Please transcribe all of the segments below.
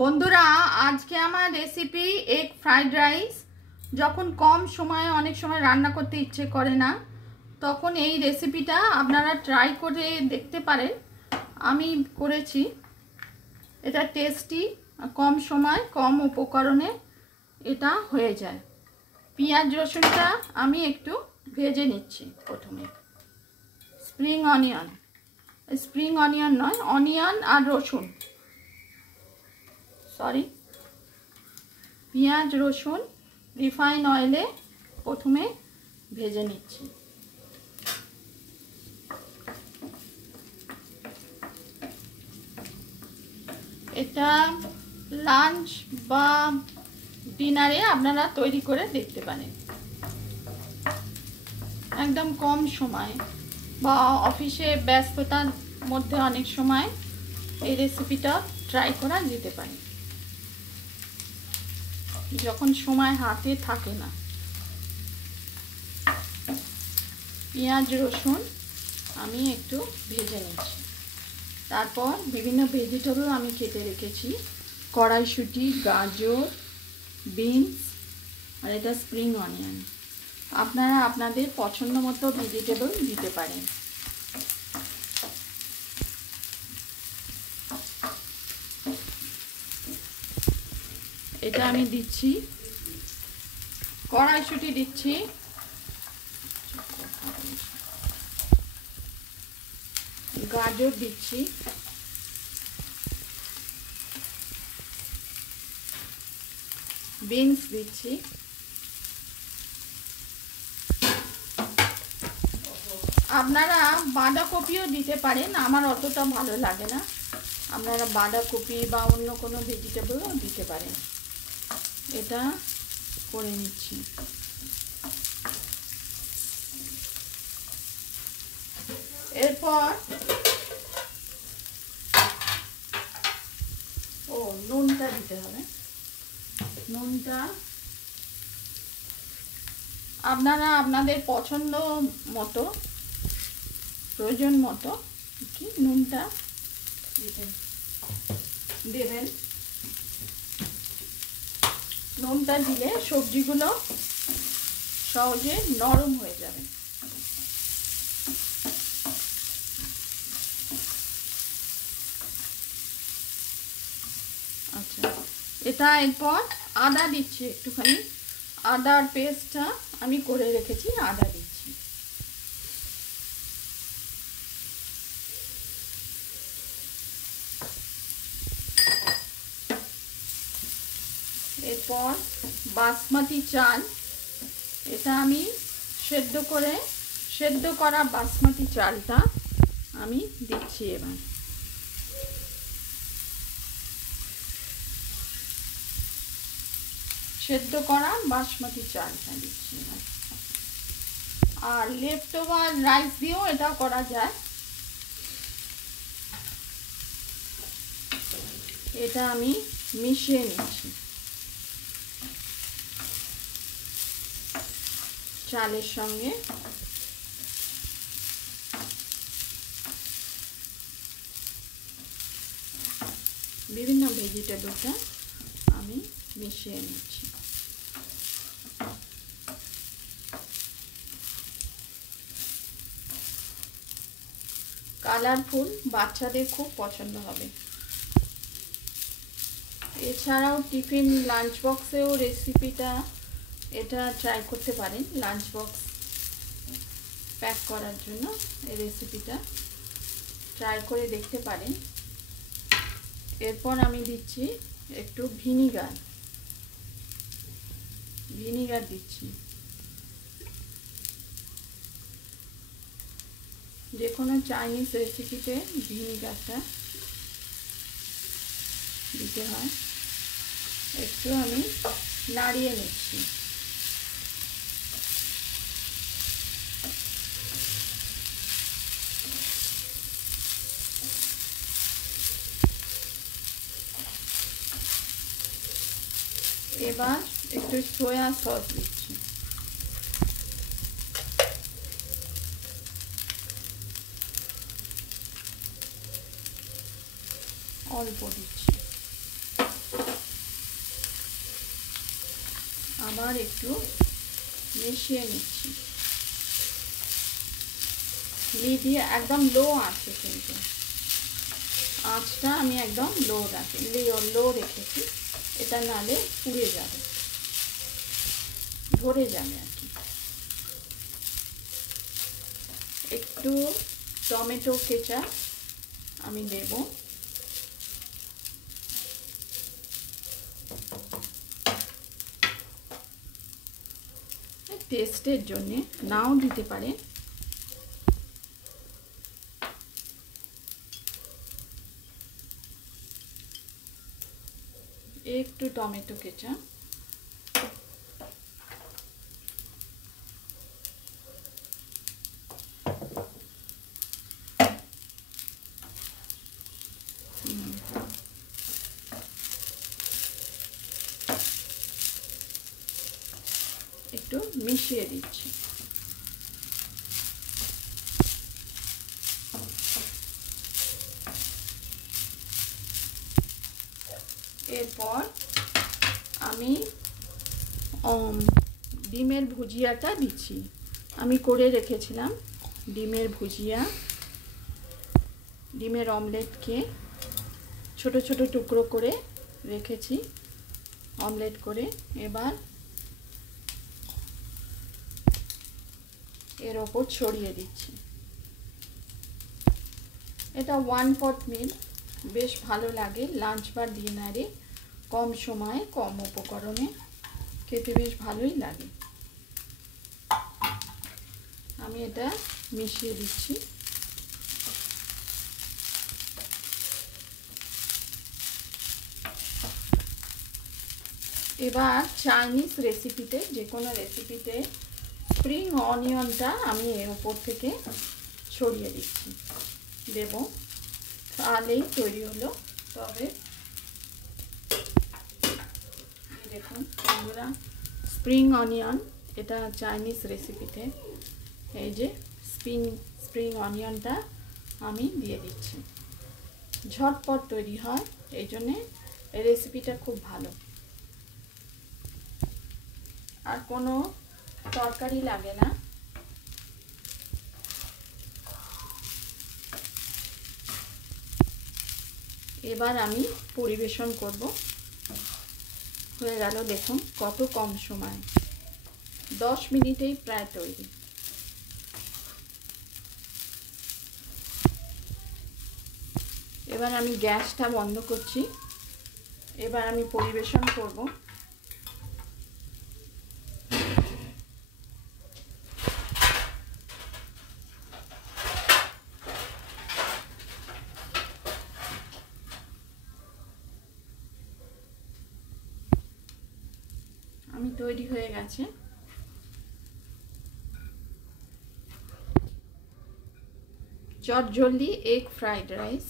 বন্ধুরা আজকে আমার রেসিপি এগ ফ্রাইড রাইস। যখন কম সময়ে অনেক সময় রান্না করতে ইচ্ছে করে না, তখন এই রেসিপিটা আপনারা ট্রাই করে দেখতে পারেন। আমি করেছি, এটা টেস্টি, কম সময় কম উপকরণে এটা হয়ে যায়। পেঁয়াজ রসুনটা আমি একটু ভেজে নিচ্ছি। প্রথমে স্প্রিং অনিয়ন নয়, অনিয়ন আর রসুন, পেঁয়াজ রসুন রিফাইন অয়েলে প্রথমে ভেজে নিচ্ছি। এটা লাঞ্চ বা ডিনারে আপনারা তৈরি করে দেখতে পারেন। একদম কম সময় বা অফিসে ব্যস্ততার মধ্যে অনেক সময় এই রেসিপিটা ট্রাই করা যেতে পারে, যখন সময় হাতে থাকে না। পেঁয়াজ রসুন আমি একটু ভেজে নিচ্ছি। তারপর বিভিন্ন ভেজিটেবল আমি কেটে রেখেছি, কড়াইশুঁটি, গাজর, বিনস আর এটা স্প্রিং অনিয়ন। আপনারা আপনাদের পছন্দ মতো ভেজিটেবল দিতে পারেন। এটা আমি দিচ্ছি, কড়াইশুঁটি দিচ্ছি, গাজর দিচ্ছি, বিনস দিচ্ছি, আপনারা বাঁধাকপিও দিতে পারেন, আমার অতটা ভালো লাগে না। আপনারা বাঁধাকপি বা অন্য কোনো ভেজিটেবলও দিতে পারেন। এটা করে নিচ্ছি। এরপর নুনটা দিতে হবে। নুনটা আপনারা আপনাদের পছন্দ মতো, প্রয়োজন মতো কি নুনটা দেবেন। নুনটা দিলে সবজিগুলো সহজে নরম হয়ে যাবে। আচ্ছা, এটা এরপর আদা দিচ্ছি একটুখানি। আদার পেস্টটা আমি করে রেখেছি, আদা দিচ্ছি। এরপর বাসমতি চাল, এটা আমি সেদ্ধ করা বাসমতি চালটা আমি দিচ্ছি। এবার সেদ্ধ করা বাসমতি চালটা দিচ্ছি। আর লেফট ওভার রাইস দিয়েও এটা করা যায়। এটা আমি মিশিয়ে নিচ্ছি চালের সঙ্গে। বিভিন্ন ভেজিটেবলটা আমি মিশিয়ে নিচ্ছি। কালারফুল, বাচ্চাদের খুব পছন্দ হবে। এছাড়াও টিফিন লাঞ্চ বক্সেও রেসিপিটা এটা ট্রাই করতে পারেন। লাঞ্চ বক্স প্যাক করার জন্য এই রেসিপিটা ট্রাই করে দেখতে পারেন। এরপর আমি দিচ্ছি একটু ভিনিগার দিচ্ছি। যে কোনো চাইনিজ রেসিপিতে ভিনিগারটা দিতে হয়। একটু আমি নাড়িয়ে নিচ্ছি। এবার একটু সয়া সস দিচ্ছি। অল্প দিচ্ছি। আবার একটু মিশিয়ে নিচ্ছি। দিয়ে একদম লো আছে, কিন্তু আঁচটা আমি একদম লো রেখেছি, এটা নালে পুড়ে যাবে, ধরে যাবে আর কি। একটু টমেটো কেচাপ আমি দেব। টেস্টের জন্য নাও দিতে পারে। একটু টমেটো কেচাপ, একটু মিশিয়ে দিচ্ছি। এরপর আমি ডিমের ভুজিয়াটা দিচ্ছি। আমি করে রেখেছিলাম ডিমের ভুজিয়া, ডিমের অমলেটকে ছোট ছোট টুকরো করে রেখেছি অমলেট করে। এবার এর ওপর ছড়িয়ে দিচ্ছি। এটা 1/4 মিল, বেশ ভালো লাগে লাঞ্চ বা ডিনারে, কম সময়ে কম উপকরণে খেতে বেশ ভালোই লাগে। আমি এটা মিশিয়ে দিচ্ছি। এবার চাইনিজ রেসিপিতে, যে কোনো রেসিপিতে স্প্রিং অনিয়নটা আমি এর উপর থেকে ছড়িয়ে দিচ্ছি, দেব, তাহলেই তৈরি হলো। তবে দেখুন বন্ধুরা, স্প্রিং অনিয়ন এটা চাইনিজ রেসিপিতে, এই যে স্প্রিং অনিয়নটা আমি দিয়ে দিচ্ছি। ঝটপট তৈরি হয়, এই জন্যে এই রেসিপিটা খুব ভালো। আর কোনো তরকারি লাগে না। এবার আমি পরিবেশন করব। হয়ে গেল, দেখুন কত কম সময়, 10 মিনিটেই প্রায় তৈরি। এবার আমি গ্যাসটা বন্ধ করছি। এবার আমি পরিবেশন করব। আমি তৈরি হয়ে গেছে। চটজলদি এগ ফ্রাইড রাইস।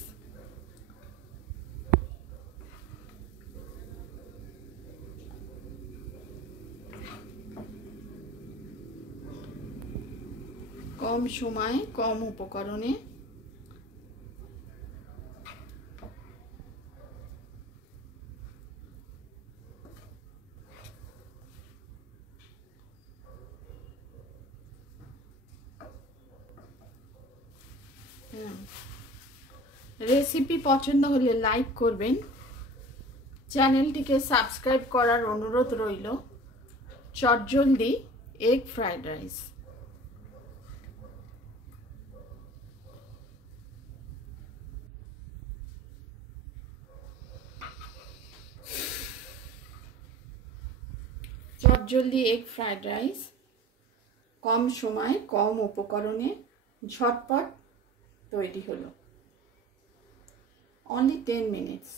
কম সময়ে কম উপকরণে রেসিপি পছন্দ হলে লাইক করবেন, চ্যানেলটিকে সাবস্ক্রাইব করার অনুরোধ রইল। চটজলদি এগ ফ্রাইড রাইস। চটজলদি এগ ফ্রাইড রাইস, কম সময়ে কম উপকরণে ঝটপট তৈরি হলো। Only 10 minutes.